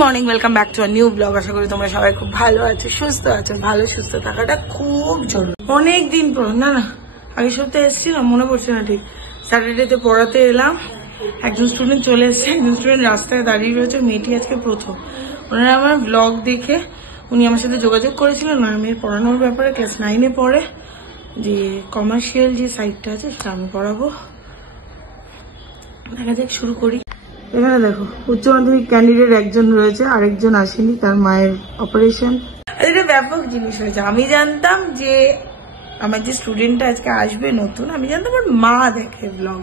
Morning, welcome back to a new blog. আশা করি তোমরা সবাই খুব ভালো আছো, সুস্থ আছো। ভালো সুস্থ থাকাটা খুব জরুরি। অনেকদিন পর না আগের সপ্তাহে এসেছিলাম, মনে পড়ছে না ঠিক। স্যাটারডেতে পড়াতে এলাম, একজন স্টুডেন্ট চলে এসছে, একজন স্টুডেন্ট রাস্তায় দাঁড়িয়ে রয়েছে। মেয়েটি আজকে প্রথম। ওনারা আমার ব্লগ দেখে উনি আমার সাথে যোগাযোগ করেছিলেন নয় মেয়ের পড়ানোর ব্যাপারে। ক্লাস 9-এ পড়ে, যে কমার্শিয়াল যে সাইডটা আছে সেটা আমি পড়াবো। দেখা যাক, শুরু করি। এখানে দেখো, উচ্চ মাধ্যমিক ক্যান্ডিডেট একজন রয়েছে, আরেকজন আসেনি, তার মায়ের অপারেশন। এটা ব্যাপক জিনিস হয়েছে। আমি জানতাম যে আমার যে স্টুডেন্টটা আজকে আসবে নতুন, আমি জানতাম ওর মা দেখে ব্লগ।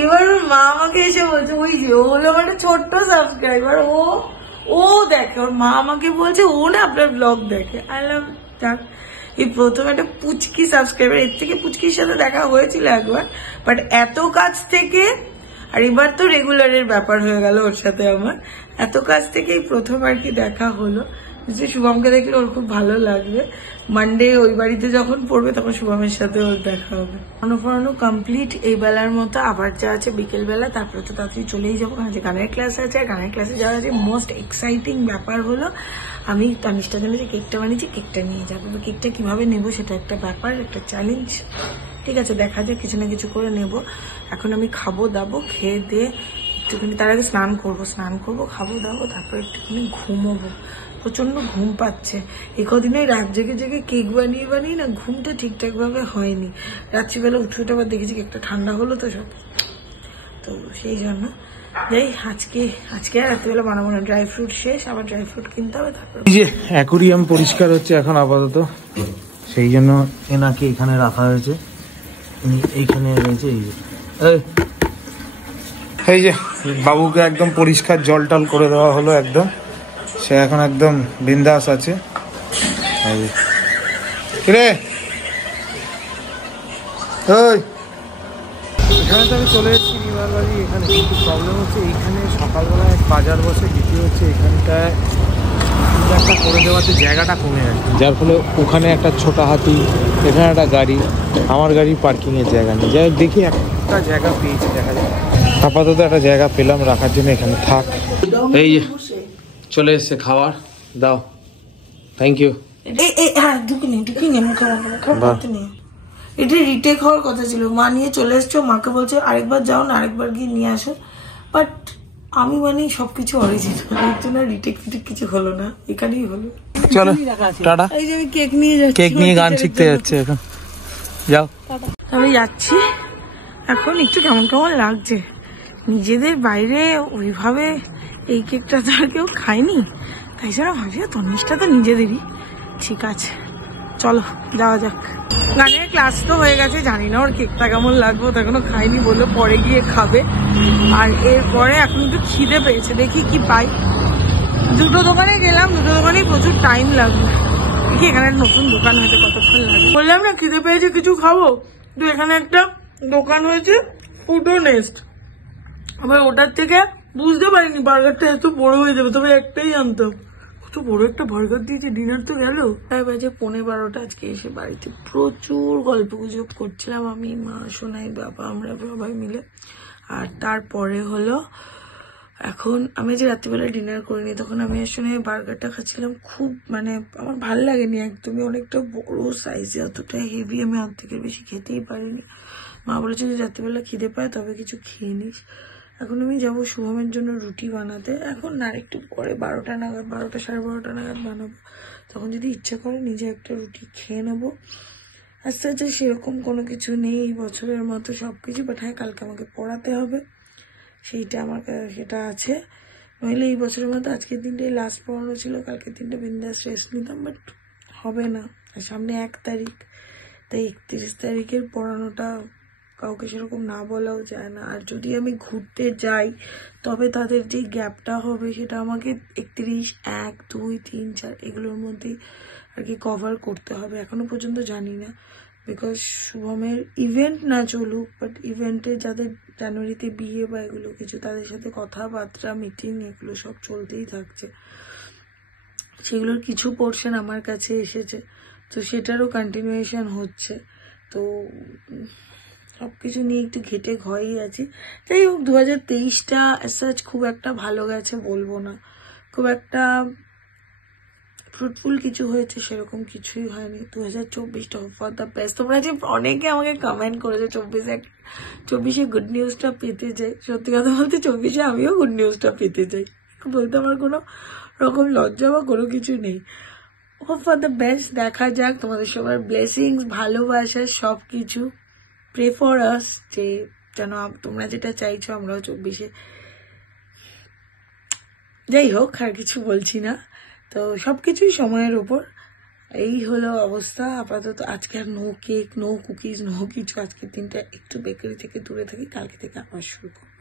এবার ওর মা আমাকে এসে বলছে, ওই যে ও হলো মানে ছোট্ট সাবস্ক্রাইবার, ও দেখে। ওর মা আমাকে বলছে ও না আপনার ব্লগ দেখে। আলাম যাক, এই প্রথম একটা পুচকি সাবস্ক্রাইবার। এর থেকে পুচকির সাথে দেখা হয়েছিল একবার, বাট এত কাছ থেকে, আর এবার তো রেগুলারের ব্যাপার হয়ে গেল ওর সাথে আমার। এত কাছ থেকে এই প্রথম আর কি দেখা হলো। যে শুভমকে দেখলে ওর খুব ভালো লাগবে। মানডে ওই বাড়িতে যখন পড়বে তখন শুভমের সাথে ওর দেখা হবে। পড়ানো কমপ্লিট এই বেলার মতো। আবার যা আছে বিকেল বেলা, তারপরে তো তাড়াতাড়ি চলেই যাবো, কারণ যে গানের ক্লাস আছে। গানের ক্লাসে যাওয়া আছে। মোস্ট এক্সাইটিং ব্যাপার হলো আমি তানিষ্ঠার জন্য যে কেকটা বানিয়েছি, কেকটা নিয়ে যাবো। কেকটা কিভাবে নেবো সেটা একটা ব্যাপার, একটা চ্যালেঞ্জ। ঠিক আছে, দেখা যাক, কিছু না কিছু করে নেব। এখন আমি খাবো দাবো, খেয়ে দিয়ে একটুখানি, তার আগে স্নান করবো, খাবো দাবো, তারপর একটুখানি ঘুমোবো। প্রচন্ড ঘুম পাচ্ছে। এই কদিনে রাত জেগে জেগে কেক বানিয়ে না ঘুমটা ঠিকঠাক ভাবে হয়নি। রাত্রিবেলা উঠে আবার দেখেছি কেকটা ঠান্ডা হলো তো সব, তো সেই জন্য যাই আজকে আর রাত্রিবেলা বানাবো না। ড্রাই ফ্রুট শেষ, আবার ড্রাই ফ্রুট কিনতে হবে। তারপর এই যে অ্যাকুরিয়াম পরিষ্কার হচ্ছে এখন আপাতত, সেই জন্য এনাকে এখানে রাখা হয়েছে। এইখানে রয়েছে এই যে বাবুকে একদম পরিষ্কার জল টল করে দেওয়া হলো একদম। সে এখন একদম বিন্দাস আছে। কিরে ওই, এখানে তো আমি চলে এসেছি নিমার বাড়ি। এখানে কিন্তু প্রবলেম হচ্ছে, এইখানে সকালবেলা এক বাজার বসে, দ্বিতীয় হচ্ছে এখানটায় একটা করে দেওয়াতে জায়গাটা কমে যাচ্ছে, যার ফলে ওখানে একটা ছোট হাতি, এখানে একটা গাড়ি, আমার গাড়ি পার্কিংয়ের জায়গা নেই। যাই হোক, দেখি একটা জায়গা পেয়েছি, দেখা যায়। আপাতত একটা জায়গা পেলাম রাখার জন্য, এখানে থাক। এই যে চলে এসছে খাবার, দাও। Thank you. এটা রিটেক হওয়ার কথা ছিল, মা নিয়ে চলে এসছো। মাকে বলছে আরেকবার যাও না, আরেকবার গিয়ে নিয়ে আসো। বাট আমি মানে সবকিছু অরিজিনাল, রিটেক কিছু হলো না, এখানেই হলো। চলো টাটা। এই যে আমি কেক নিয়ে যাচ্ছি, কেক নিয়ে গান শিখতে যাচ্ছে এখন। যাও। আমি যাচ্ছি এখন। একটু কেমন কেমন লাগছে, নিজেদের বাইরে ওইভাবে এই কেকটা তো আর কেউ খায়নি, তাই জন্য ভাবছি তনিষ্ঠা তো নিজেদেরই। ঠিক আছে, চলো যাওয়া যাক। গানের ক্লাস তো হয়ে গেছে, জানি না ওর কেকটা কেমন লাগবে, তো এখনো খাইনি, বললো পরে গিয়ে খাবে। আর এরপরে এখন একটু খিদে পেয়েছে, দেখি কি পাই। দুটো দোকানে গেলাম, দুটো দোকানেই প্রচুর টাইম লাগবে। দেখি এখানে নতুন দোকান হয়েছে, কতক্ষণ লাগে। বললাম না খিদে পেয়েছে, কিছু খাবো। তো এখানে একটা দোকান হয়েছে ফুডো নেস্ট। আবার ওটার থেকে বুঝতে পারিনি বার্গারটা এত বড় হয়ে যাবে, তবে একটাই জানতাম। কত বড় একটা বার্গার দিয়েছে। ডিনার তো গেল, তাই বাজে 11:15। আজকে এসে বাড়িতে প্রচুর গল্প গুজব করছিলাম আমি, মা, সোনাই, বাবা, আমরা সবাই মিলে। আর তারপরে হলো এখন আমি যে রাত্রিবেলা ডিনার করিনি, তখন আমি আসলে বার্গারটা খাচ্ছিলাম। খুব মানে আমার ভাল লাগেনি একদমই, অনেকটা বড় সাইজে, অতটা হেভি। আমি অর্ধেকের বেশি খেতেই পারিনি। মা বলেছে যদি রাত্রিবেলা খিদে পায় তবে কিছু খেয়ে নিস। এখন আমি যাবো শুভমের জন্য রুটি বানাতে। এখন না, একটু পরে 12টা নাগাদ, 12টা সাড়ে 12টা নাগাদ বানাবো। তখন যদি ইচ্ছা করে নিজে একটা রুটি খেয়ে নেবো। আস্তে আস্তে সেরকম কোনো কিছু নেই এই বছরের মতো সবকিছু। বাট হ্যাঁ, কালকে আমাকে পড়াতে হবে, সেইটা আমার সেটা আছে। নইলে এই বছরের মতো আজকের দিনটাই লাস্ট পড়ানো ছিল, কালকের দিনটা বিন্দাস রেস্ট নিতাম। বাট হবে না, সামনে 1 তারিখ, তাই 31 তারিখের পড়ানোটা কাউকে সেরকম না বলাও যায় না। আর যদি আমি ঘুরতে যাই তবে তাদের যে গ্যাপটা হবে সেটা আমাকে 31, 1, 2, 3, 4 এগুলোর মধ্যেই আর কি কভার করতে হবে। এখনো পর্যন্ত জানি না, বিকজ শুভমের ইভেন্ট না চলুক, বাট ইভেন্টে যাদের জানুয়ারিতে বিয়ে বা এগুলো কিছু, তাদের সাথে কথাবার্তা, মিটিং, এগুলো সব চলতেই থাকছে। সেগুলোর কিছু পোর্শন আমার কাছে এসেছে, তো সেটারও কন্টিনিউয়েশন হচ্ছে। তো সবকিছু নিয়ে একটু ঘেটে ঘরেই আছি। যাই হোক, 2023টা সাচ খুব একটা ভালো গেছে বলবো না, খুব একটা ফ্রুটফুল কিছু হয়েছে সেরকম কিছুই হয়নি। 2024টা ফর দ্য বেস্ট। তোমরা যে অনেকে আমাকে কমেন্ট করেছো 24-এ গুড নিউজটা পেতে চাই, সত্যি কথা বলতে 24-এ আমিও গুড নিউজটা পেতে চাই, বলতে আমার কোনো রকম লজ্জা বা কোনো কিছু নেই। হোপ ফর দ্য বেস্ট, দেখা যাক। তোমাদের সবার ব্লেসিংস, ভালোবাসা, সব কিছু। প্রে ফর আস, যে যেন তোমরা যেটা চাইছো আমরাও 24-এ, যাই হোক আর কিছু বলছি না। তো সবকিছুই সময়ের উপর। এই হলো অবস্থা আপাতত। আজকে আর no cake, no cookies, no কিছু। আজকের দিনটা একটু বেকারি থেকে দূরে থাকি, কালকে থেকে আবার শুরু করবো।